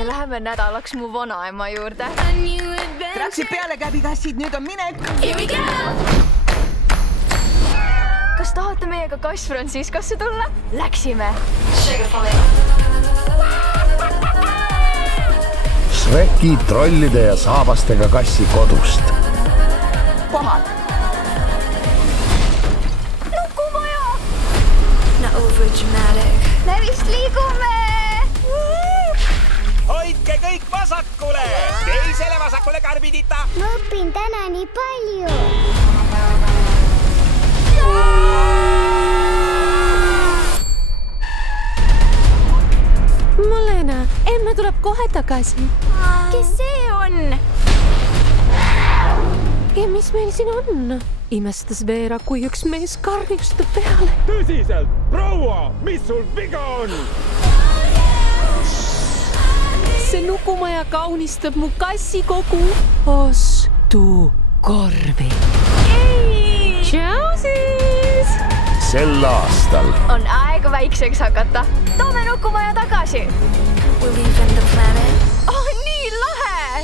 Me läheme nädalaks mu vanaema juurde. Läksid peale käbikassid, nüüd on minek. Kas tahate meiega Kass Franciscosse tulla? Läksime. Shreki trollide ja saabastega kassi kodust. Kohal. Nukumaja! Me vist liigume! Hoidke kõik vasakule! Teisele vasakule karbidita! Ma õpin täna nii palju. Malena, emme tuleb kohe tagasi. Kes see on? Ja mis meil siin on? Imestas Veera, kui üks mees karjustab peale. Tõsiselt, proua, mis sul viga on? See nukumaja kaunistab mu kassikogu. Ostu korvi. Ei! Tšau siis! Sel aastal On aeg väikseks hakata. Toome nukumaja tagasi. Nii lahe!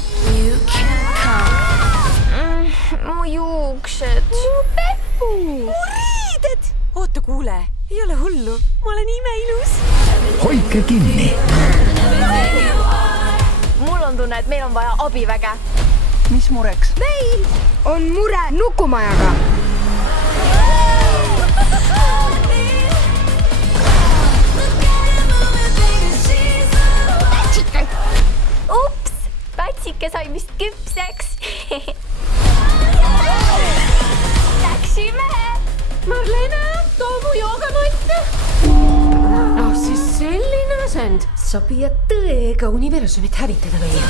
Mu juuksed. Mu Peppu! Mu riided! Oota, kuule, ei ole hullu. Ma olen imeilus. hoidke kinni. Mul on tunne, et meil on vaja abiväge. Mis mureks? Meil on mure nukumajaga. Ups! Pätsike sai vist küpseks. Läksime! Marlene, too mu joogamott. Siis selline asend. Sa püüad tõega universumit hävitada või?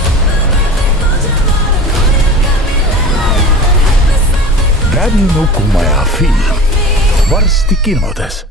Käbi nukumaja film. Varsti kinodes.